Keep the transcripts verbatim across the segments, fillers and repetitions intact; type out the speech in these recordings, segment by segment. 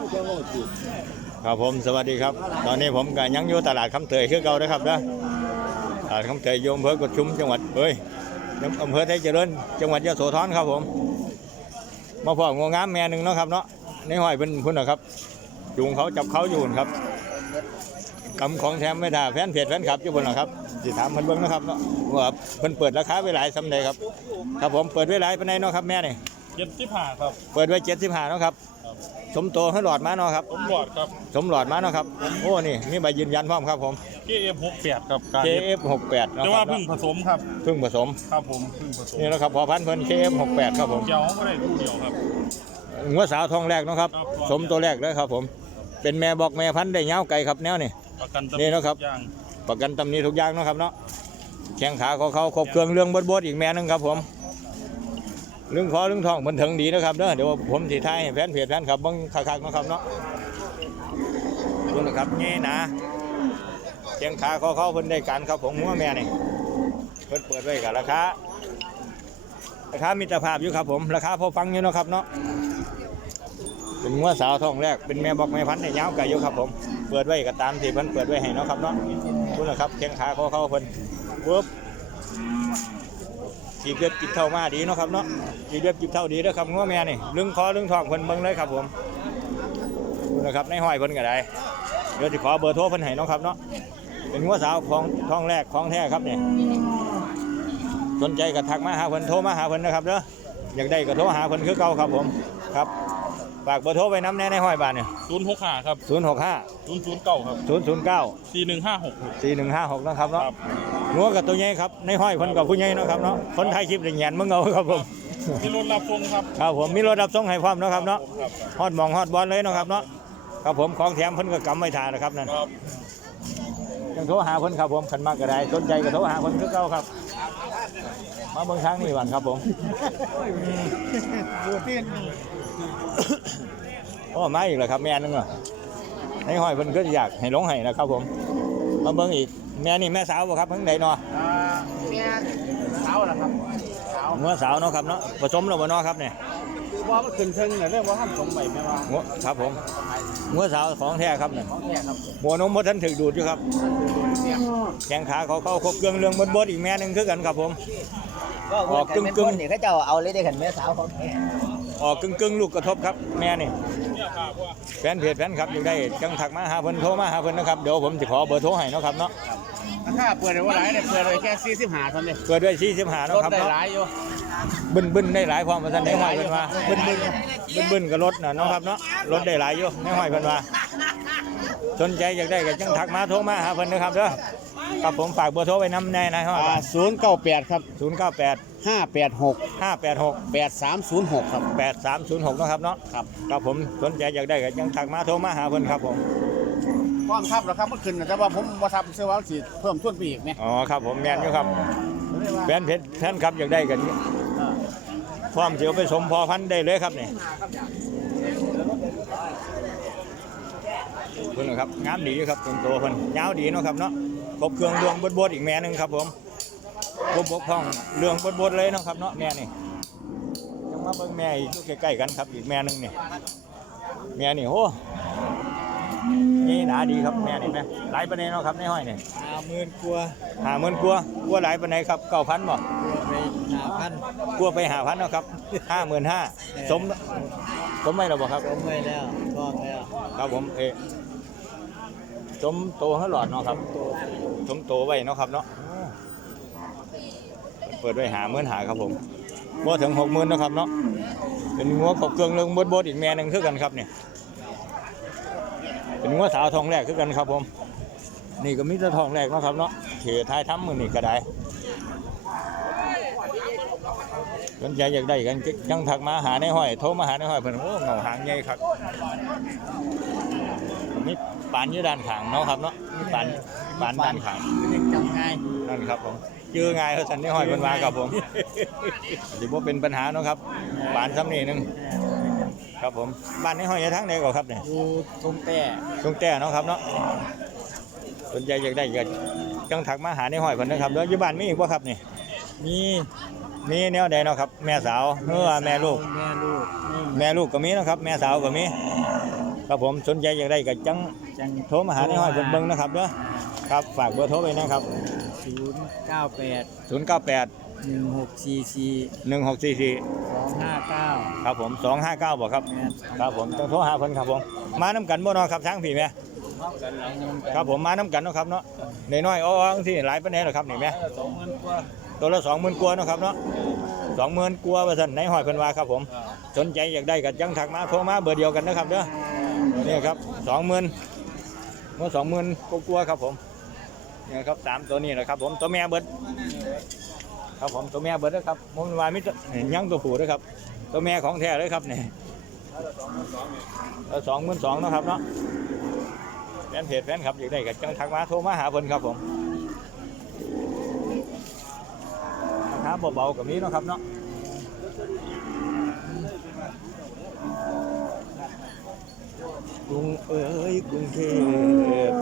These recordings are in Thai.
ครับผมสวัสดีครับตอนนี้ผมก็ยังอยู่ตลาดคำเตยคือเก่านะครับนะตลาดคำเตยโยมอำเภอกดชุมจังหวัดเอ้ยอำเภอไทยเจริญจังหวัดยโสธรครับผมมาพ่องัวงามแม่หนึ่งเนาะครับเนาะในห้อยเป็นพุ่นนะครับจูงเขาจับเขาอยู่ครับกำของแถมไม่ได้แฟนเพจแฟนคลับอยู่บนนะครับสิถามเพิ่นเบิ่งนะครับเนาะว่าเพิ่นเปิดราคาไว้หลายสำใดครับครับผมเปิดไว้หลายปานใดเนาะครับแม่นี่เจ็ดสิบห้าครับเปิดไว้เจ็ดสิบห้าเนาะครับสมโตให้หลอดมาเนาะครับสมหลอดครับสมหลอดมาเนาะครับโอ้นี่มีใบยืนยันพร้อมครับผมเค เอฟ หกแปดครับเค เอฟ หกแปดเนาะแต่ว่าพึ่งผสมครับพึ่งผสมครับผมพึ่งผสมนี่แหละครับพอพันเพิ่น เค เอฟ หกแปดครับผมเจ้าก็ได้คู่เดียวครับงัวสาวทองแรกเนาะครับสมตัวแรกเลยครับผมเป็นแม่บอกแม่พันธุ์ได้ยาวไกลครับแนวนี่ประกันตำหนี่นิเนาะครับทุกอย่างประกันตำหนิทุกอย่างเนาะครับเนาะแข้งขาของเขาครบเครื่องเรื่องบดๆอีกแม่นึงครับผมเรื่องคอเรื่องท้องมันถึงดีนะครับเด้อเดี๋ยวผมสิถ่ายให้แฟนเพจแฟนครับเบิ่งคักๆเนาะครับเนาะดูนะครับนี่นะแข้งขาของเขาเพิ่นได้การครับผมงัวแม่นี่เพิ่นเปิดไว้กับราคาราคามิตรภาพอยู่ครับผมราคาพอฟังอยู่เนาะครับเนาะเป็นงัวสาวท้องแรกเป็นแม่บอกแม่พันธุ์ได้ยาวไกลอยู่ครับผมเปิดไว้ก็ตามที่เพิ่นเปิดไว้ให้เนาะครับเนาะดูนะครับแข้งขาของเขาเพิ่นปึ๊บจีบเลือดจิบเท่ามาดีเนาะครับเนาะจีบเลือดจิบเท่าดีเด้อครับงัวแม่นี่ลึงคอลึงท้องเพิ่นเบิ่งเลยครับผมดูนะครับในห้อยเพิ่นก็ได้เดี๋ยวสิขอเบอร์โทรเพิ่นให้เนาะครับเนาะเป็นงัวสาวของท้องแรกของแท้ครับนี่สนใจก็ทักมาหาเพิ่นโทรมาหาเพิ่นนะครับเด้ออยากได้ก็โทรหาเพิ่นคือเก่าครับผมครับฝากเบอร์โทรไว้น้ำแน่ในห้อยบาทเนี่ยศูนย์หกห้าครับศูนย์หกห้าศูนย์ศูนย์เก้าครับศูนย์ศูนย์เก้าสี่หนึ่งห้าหกสี่หนึ่งห้าหกนะครับเนาะงัวกับตัวใหญ่ครับในห้อยเพิ่นกับผู้ใหญ่เนาะครับเนาะคนไทยคลิปได้แหนมึงเอาครับผมมีรถรับส่งครับครับผมมีรถรับส่งให้พร้อมเนาะครับเนาะฮอดมองฮอดบอลเลยเนาะครับเนาะครับผมของแถมเพิ่นก็กำไว้ทานะครับนั่นยังโทรหาเพิ่นครับผมขันมากก็ได้สนใจก็โทรหาเพิ่นคือเก่าครับมาเบิ่งทางนี้ก่อนครับผมโอ้มาอีกแล้วครับแม่นึงอ่ะในห้อยเพิ่นก็อยากให้ลงให้นะครับผมมาเบิ่งอีกแม่นี่แม่สาวบ่ครับเพิ่งได้เนาะแม่สาวเหรอครับสาวงัวสาวเนาะครับเนาะผสมแล้วบ่เนาะครับเนี่ยว่ามันขึ้นเชิงเนี่ยเรื่องว่าห้ามสมใบแม่ว่างัวครับผมงัวสาวของแท้ครับเนี่ยของแท้ครับหัวนมบ่ทันถึกดูดอยู่ครับแข้งขาเขาเข้าครบเครื่องเรื่องบดๆอีกแม่นึงคือกันครับผมก็ออกกึ่งๆนี่เขาเจ้าเอาเลยได้เห็นแม่สาวของแท้ออกกึ่งๆลูกกระทบครับแม่นี่แฟนเพจแฟนครับอยู่ได้จังทักมาหาเพิ่นโทรมาหาเพิ่นนะครับเดี๋ยวผมจะขอเบอร์โทรให้เนาะครับเนาะราคาเปิดได้ว่าหลายเนี่ยเปิดเลยแค่สี่สิบห้าเท่านั้นเปิดด้วยสี่สิบห้าเนาะครับเนาะได้หลายอยู่บึ้นๆได้หลายความว่าซั่นได้ห้อยเพิ่นว่าบึ้นๆบึ้นๆก็ลดน่ะเนาะครับเนาะลดได้หลายอยู่ในห้อยเพิ่นว่าสนใจอยากได้ก็จังทักมาโทรมาหาเพิ่นนะครับเด้อครับผมฝากเบอร์โทรไว้นำแน่นะฮะศูนย์เก้าแปดครับศูนย์เก้าแปดห้าแปดหกห้าแปดหกแปดสามศูนย์หกครับแปดสามศูนย์หกนะครับเนาะครับครับผมสนใจอยากได้ก็ยังทักมาโทรมาหาเพิ่นครับผมก้อนทับเหรอครับเมื่อคืนแต่ว่าผมว่าทับเสื้อว่าสีเพิ่มทุนไปอีกไหมอ๋อครับผมแม่นอยู่ครับแฟนเพจแฟนครับอยากได้กันพร้อมสิเอาไปสมพอพันธุ์ได้เลยครับนี่เพิ่นครับงามดีครับต้นโตเพิ่นยาวดีเนาะครับเนาะครบเครื่องเรื่องบดๆอีกแม่นึงครับผมครบบกพร่องเรื่องบดๆเลยเนาะครับเนาะแม่นี่ยังมาเบิ่งแม่อีกใกล้ๆกันครับอีกแม่นึงนี่แม่นี่โอ้นี่หนาดีครับแม่นี่แม่หลายปานใดเนาะครับในห้อยนี่ห้าหมื่นกว่าห้าหมื่นกว่ากว่าหลายปานใดครับเก้าพันบ่ไปห้าพันกว่าไปห้าพันเนาะครับห้าหมื่นห้าสมสมไม่หรอบ่ครับสมไม่แล้วก็แล้วครับผมเอสมโตให้หลอดเนาะครับสมโตไว้เนาะครับเนาะเปิดไว้หาหมื่นหาครับผมบ่ถึงหกหมื่นนะครับเนาะเป็นงัวขบเครื่องเรื่องบดๆอีกแม่นึงคือกันครับเนี่ยเป็นงัวสาวทองแรกคือกันครับผมนี่ก็มีแต่ทองแรกเนาะครับเนาะเถือท้ายทำมือนี่ก็ได้สนใจอยากได้กันจังถักมาหาในห้อยโทรมาหาในห้อยเพิ่นโอ้เงาหางใหญ่ครับมีปานอยู่ด้านข้างเนาะครับเนาะมีปานปานด้านข้างจำง่ายนั่นครับผมเจอง่ายเขาสันในห้อยเพิ่นว่าครับผมสิบ่เป็นปัญหาเนาะครับปานซ้ำนี่นึงครับผมบ้านในห้อยทั้งใดก็ครับเนี่ยอยู่ตรงแต่ตรงแต่เนาะครับเนาะสนใจอยากได้ก็จังถักมาหาในห้อยเพิ่นนะครับแล้วอยู่บ้านมีอีกบ่ครับนี่มีมีแนวใดเนาะครับแม่สาวเฮือแม่ลูกแม่ลูกแม่ลูกก็มีนะครับแม่สาวก็มีครับผมสนใจอยากได้ก็จังจังโทรมาหาในห้อยเพิ่นเบิ่งนะครับเด้อครับฝากเบอร์โทรไว้นะครับศูนย์เก้าแปดศูนย์ เก้า แปดหนึ่งหกสี่สี่หนึ่ง หก สี่ สี่สองห้าเก้าครับผมสองห้าเก้าบ่ครับครับผมต้องโทรหาเพิ่นครับผมมาน้ำกันบ่เนาะครับช้างพี่แม่ครับผมมาน้ำกันเนาะครับเนาะน้อยๆอ้อๆที่หลายปานใดเหรอครับนี่แม่สองหมื่นกว่าตัวละสองหมื่นกว่าเนาะครับเนาะสองหมื่นกว่าว่าซั่นในห้อยเพิ่นว่าครับผมสนใจอยากได้ก็จังทักมาโทรมาเบอร์เดียวกันนะครับเด้อนี่ครับสองหมื่นเมื่อสองหมื่นกว่าๆครับผมนี่ครับสามตัวนี้นะครับผมตัวแม่เบิดครับผมตัวแม่เบิดนะครับผมว่ามีตัวยังตัวผู้ด้วยครับตัวแม่ของแท้เลยครับนี่สองหมื่นสองเนาะครับเนาะแฟนเพจแฟนครับอยากได้ก็จังทักมาโทรมาหาเพิ่นครับผมราคาเบาๆกับนี้เนาะครับเนาะกรุงเอ้ยกรุงเทพ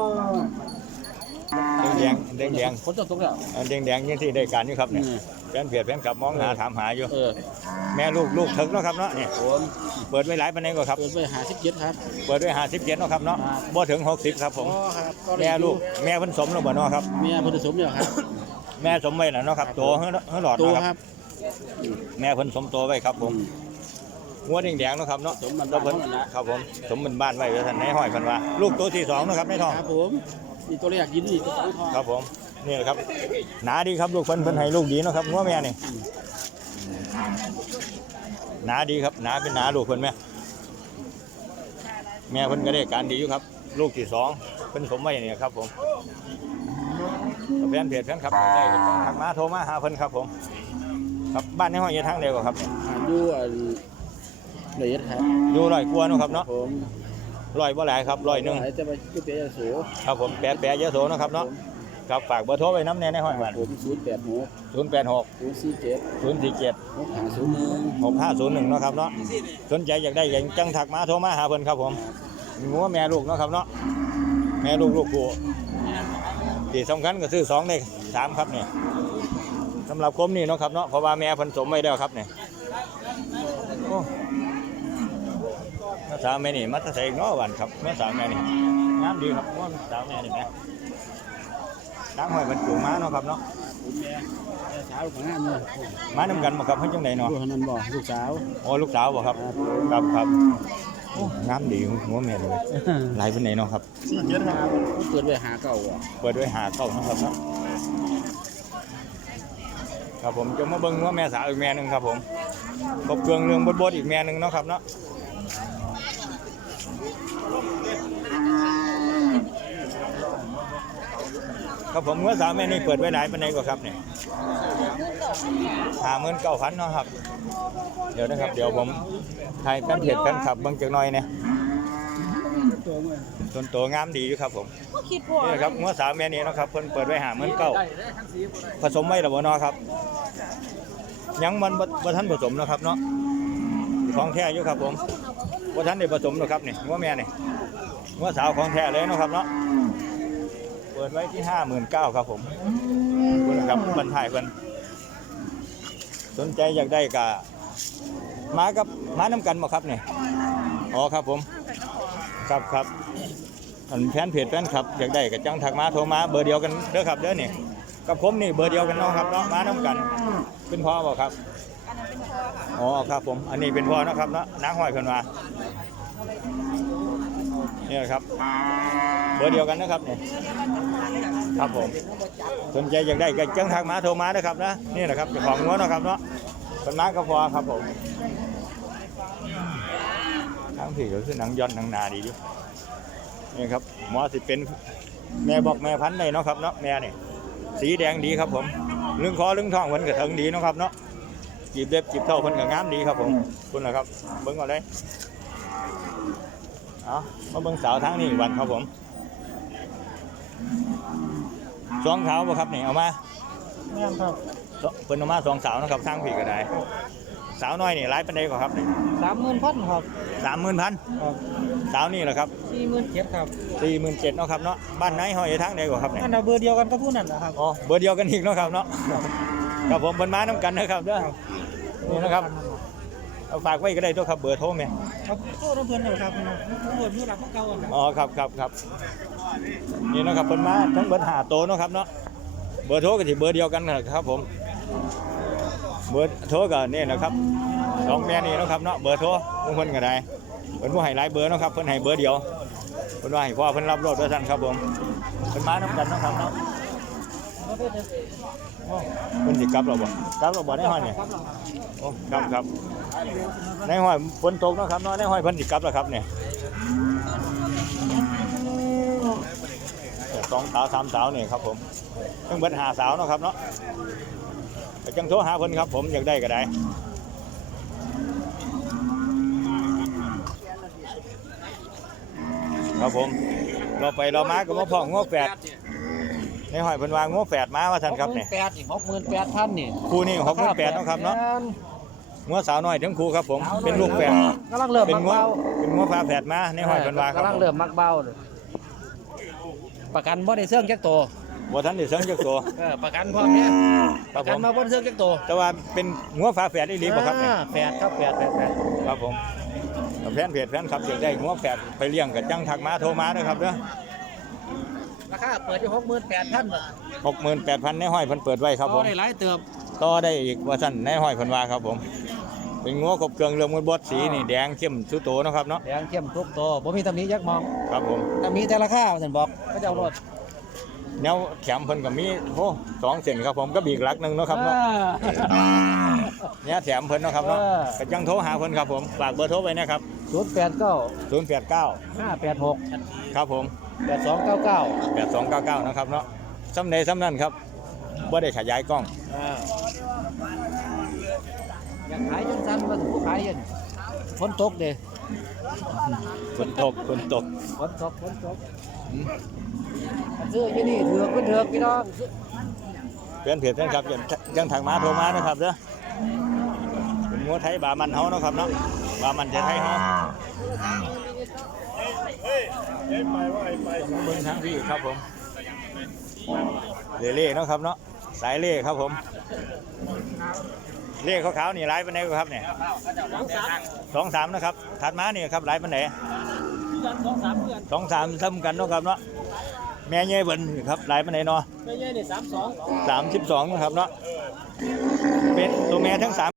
แดงแดงแดงฝนตกตกแล้วแดงแดงยังที่ได้การอยู่ครับเนี่ยแฟนเพจแฟนคลับมองหาถามหาอยู่เออแม่ลูกลูกถึกเนาะครับเนาะนี่ผมเปิดไว้หลายปานใดก็ครับเปิดไปหาสิบเจ็ดครับเปิดไว้ห้าสิบเจ็ดเนาะครับเนาะบ่ถึงหกสิบครับผมอ๋อครับก็ได้แม่ลูกแม่เพิ่นสมแล้วบ่เนาะครับเมียผสมอยู่ครับแม่สมไว้แล้วเนาะครับโตเฮ้อเฮ้อหลอดตัวเนาะคครัรับบ แม่เพิ่นสมโตไว้ครับผมหัวแดงๆเนาะครับเนาะสมบัติแล้วเพิ่นบ้านครับผมสมบัติบ้านไว้ว่าท่านในห้อยเพิ่นว่าลูกตัวที่สองเนาะครับในท้องครับผมนี่ตัวแรกยินนี่ตัวสองทองครับผมนี่แหละครับหนาดีครับลูกเพิ่นเพิ่นให้ลูกดีเนาะครับหัวแม่นี่หนาดีครับหนาเป็นหนาลูกเพิ่นแม่แม่เพิ่นก็ได้การดีอยู่ครับลูกที่สองเพิ่นสมไว้นี่ครับผมแฟนเพจแฟนครับได้ทักมาโทรมาหาเพิ่นครับผมครับบ้านในห้อยอยู่ทางเดียวครับอ่านอยู่อันละเอียดครับอยู่ร้อยกว่าเนาะครับเนาะผมร้อยบ่หลายครับร้อยหนึงหายจะไปจุดเปียโสครับผมแปดแปดยะโสเนาะครับเนาะครับฝากเบอร์โทรไว้น้ำแน่ในห้อยบ้านผมศูนย์แปดหกศูนย์แปดหกศูนย์สี่เจ็ดศูนย์สี่เจ็ดหกห้าศูนย์หนึ่งหกห้าศูนย์หนึ่งเนาะครับเนาะสนใจอยากได้อยากจังถักมาโทรมาหาเพิ่นครับผมมีงัวแม่ลูกเนาะครับเนาะแม่ลูกลูกกูที่สำคัญก็ซื้อสองได้สามครับเนี่ยสำหรับคมนี่เนาะครับเนาะเพราะว่าแม่เพิ่นสมไว้แล้วครับเนี่ยโอ้มาสาวแม่นี่มาแตะใส่เงาะหวานครับแม่สาวแม่นี่งามดีครับว่าสาวแม่นี่แม่น้ำห้อยมันจูงม้าเนาะครับเนาะผมแม่แม่สาวของงานเนี่ยม้านำกันบ่ครับเพิ่นจังไดเนาะลูกคนนั้นบอกลูกสาวอ๋อลูกสาวบ่ครับครับครับโอ้งามดีหัวแม่เลยหลายปานใดเนาะครับสี่เจ็ดครับเปิดไว้หาเก่าอ่ะเปิดด้วยหาเก้าเนาะครับเนาะครับผมจะมาเบิ่งหัวแม่สาวอีกแม่หนึงครับผมครบเครื่องเรื่องบดๆอีกแม่หนึงเนาะครับเนาะครับผมหัวสาวแม่นี่เปิดไว้หลายปานใดกว่าครับเนี่ยห้าหมื่นเก้าพันเนาะครับเดี๋ยวนะครับเดี๋ยวผมถ่ายแฟนเพจแฟนคลับเบิ่งจักหน่อยเนี่ยตัวเมื่อต้นโตงามดีอยู่ครับผมคิดว่านี่นะครับหัวสาวแม่นี้เนาะครับเพิ่นเปิดไว้ห้าหมื่นเก้าผสมไว้แล้วบ่เนาะครับยังมันบ่บ่ทันผสมเนาะครับเนาะของแท้อยู่ครับผมบ่ทันได้ผสมเนาะครับนี่หัวแม่นี่หัวสาวของแท้เลยเนาะครับเนาะเปิดไว้ที่ห้าหมื่นเก้าครับผมขอบคุณครับบรรทายเพิ่นสนใจอยากได้ก็มากับมานํกันบ่ครับนี่อ๋อครับผมครับครับอันแฟนเพจแฟนคลับอยากได้ก็จังทักมาโทรมาเบอร์เดียวกันเด้อครับเด้อนี่กับผมนี่เบอร์เดียวกันเนาะครับเนาะมานํกันเป็นพ่อบ่ครับอันนั้นเป็นพ่อค่ะอ๋อครับผมอันนี้เป็นพ่อเนาะครับเนาะนางห้อยเพิ่นว่านี่นะครับเบอร์เดียวกันนะครับนี่ครับผมสนใจอยากได้ก็จังทักมาโทรมาเด้อครับนะนี่แหละครับเจ้าของงัวเนาะครับเนาะเป็นมาก็พอครับผมทั้งที่ก็คือหนังย้อนหนังนาดีอยู่นี่ครับหมอสิเป็นแม่บอกแม่พันธุ์ได้เนาะครับเนาะแม่นี่สีแดงดีครับผมเรื่องคอเรื่องท้องเพิ่นก็ถึงดีเนาะครับเนาะจีบเล็บจีบเท่าเพิ่นก็งามดีครับผมคุณล่ะครับเบิ่งก่อนเลยเอามาเบิ่งสาวทางนี้วันครับผมสองขาวบ่ครับนี่เอามาแม่ครับเพิ่นเอามาสองสาวนะครับทางพี่ก็ได้สาวน้อยนี่หลายปานใดกว่าครับนี่สามหมื่นพันครับสามหมื่นพันครับสาวนี่เหรอครับสี่หมื่นเจ็ดครับสี่หมื่นเจ็ดเนาะครับเนาะบ้านไหนห้อยทางใดกว่าครับเนี่ยนั่นน่ะเบอร์เดียวกันก็ผู้นั้นนะครับอ๋อเบอร์เดียวกันอีกเนาะครับเนาะกับผมเพิ่นมานํกันนะครับเด้อนี่นะครับเอาฝากไว้ก็ได้ตัวครับเบอร์โทรไหมครับโทษน้ำเพิ่นเหรอครับเพิ่นผู้รับผู้เก่าอะครับอ๋อครับครับครับนี่นะครับเพิ่นมาทั้งเบิดหาโตวเนาะครับเนาะเบอร์โทรก็สิเบอร์เดียวกันนะครับผมเบอร์โทรก็นี่นะครับสองแม่นี่เนาะครับเนาะเบอร์โทรของเพิ่นก็ได้เพิ่นบ่ให้หลายเบอร์เนาะครับเพิ่นให้เบอร์เดียวเพิ่นว่าให้พ่อเพิ่นรับรถว่าซั่นครับผมเพิ่นมานํกันเนาะครับเนาะโอ้เพิ่นสิกลับแล้วบ่กลับแล้วบ่ในห้อยนี่โอ้ครับครับในห้อยฝนตกเนาะครับเนาะในห้อยเพิ่นสิกลับแล้วครับเนี่ยสองสาวสามสาวนี่ครับผมต้องเบิดหาสาวเนาะครับเนาะแต่จังโทรหาเพิ่นครับผมอยากได้ก็ได้ครับผมเราไปเรามาก็มาพ่อง้อแฝดในห้อยเพิ่นว่าง้อแฝดมาว่าท่านครับเนี่ยแปดหกหมื่นแปดพันนี่คู่นี้หกหมื่นแปดเนาะครับเนาะง้อสาวน้อยทั้งคู่ครับผมเป็นลูกแฝดกำลังเริ่มเป็นมักง้อเบาเป็นง้อพาแฝดมาในห้อยเพิ่นว่าครับกำลังผมเริ่มมักเบาเลยประกันบ่ได้เสื่องจักโตวบ่ทันได้เสริมจักตัวเออประกันพร้อมเนี่ยคปรับระกันผมมาบ่ได้เสื่องจักโตวแต่ว่าเป็นง้อพาแฝดอีหลีบ่ครับเนี่ยอ่าแปดครับแปดแปดแปดครับผมแฟนเพจแฟนครับอยากได้ง้อแฝดไปเลี้ยงกับจังทักมาโทรมาเด้อครับเด้อราคาเปิดที่หกหมื่นแปดพันบาทหกหมื่นแปดพันในห้อยเพิ่นเปิดไว้ครับผมได้หลายเติบต่อได้อีกว่าซั่นในห้อยเพิ่นว่าครับผม เป็นงัวครบเครื่องเรื่องมันบดสีนี่แดงเข้มสุดโตเนาะครับเนาะแดงเข้มทุกโตวบ่มีตำหนิยักมองครับผมตำหนิแต่ราคาท่านบอกเขาจะเอารถแนวแถมเพิ่นก็มีโอ้สองเส้นครับผมก็บีกหลักหนึงเนาะครับเนาะอ่าเนี่ยแถมเพิ่นเนาะครับเนาะเออก็จังโทรหาเพิ่นครับผมฝากเบอร์โทรไว้นะครับศูนย์แปดเก้าศูนย์แปดเก้าห้าแปดหกครับผมแปดสองเก้าเก้าแปดสองเก้าเก้านะครับเนาะซ้ำใดซ้ำนั่นครับบ่ได้ขยายกล้องอ่าอยากขายจังซั่นว่าถูกขายยันฝนตกเด้ฝนตกฝนตกฝนตกฝนตกซื้อที่นี่ถือกเป็นเถือกพี่น้องเพื่อนเพจแฟนครับยังยังถังมาโทรมานะครับเด้อเป็นงัวไทยบามันเฮาเนาะครับเนาะบามันจะไทยเฮาเบิ่งทางพี่ครับผมเล่เล่เนาะครับเนาะสายเล่ครับผมเล่ขาวๆนี่หลายปานใดครับเนี่ยสองสามนะครับถัดมานี่ครับหลายปานใดสองสามซ้ำกันเนาะครับเนาะแม่ใหญ่เบิ่นครับหลายปานใดเนาะไม่ใช่นี่สามสองสามสิบสองนะครับเนาะเป็นตัวแม่ทั้งสาม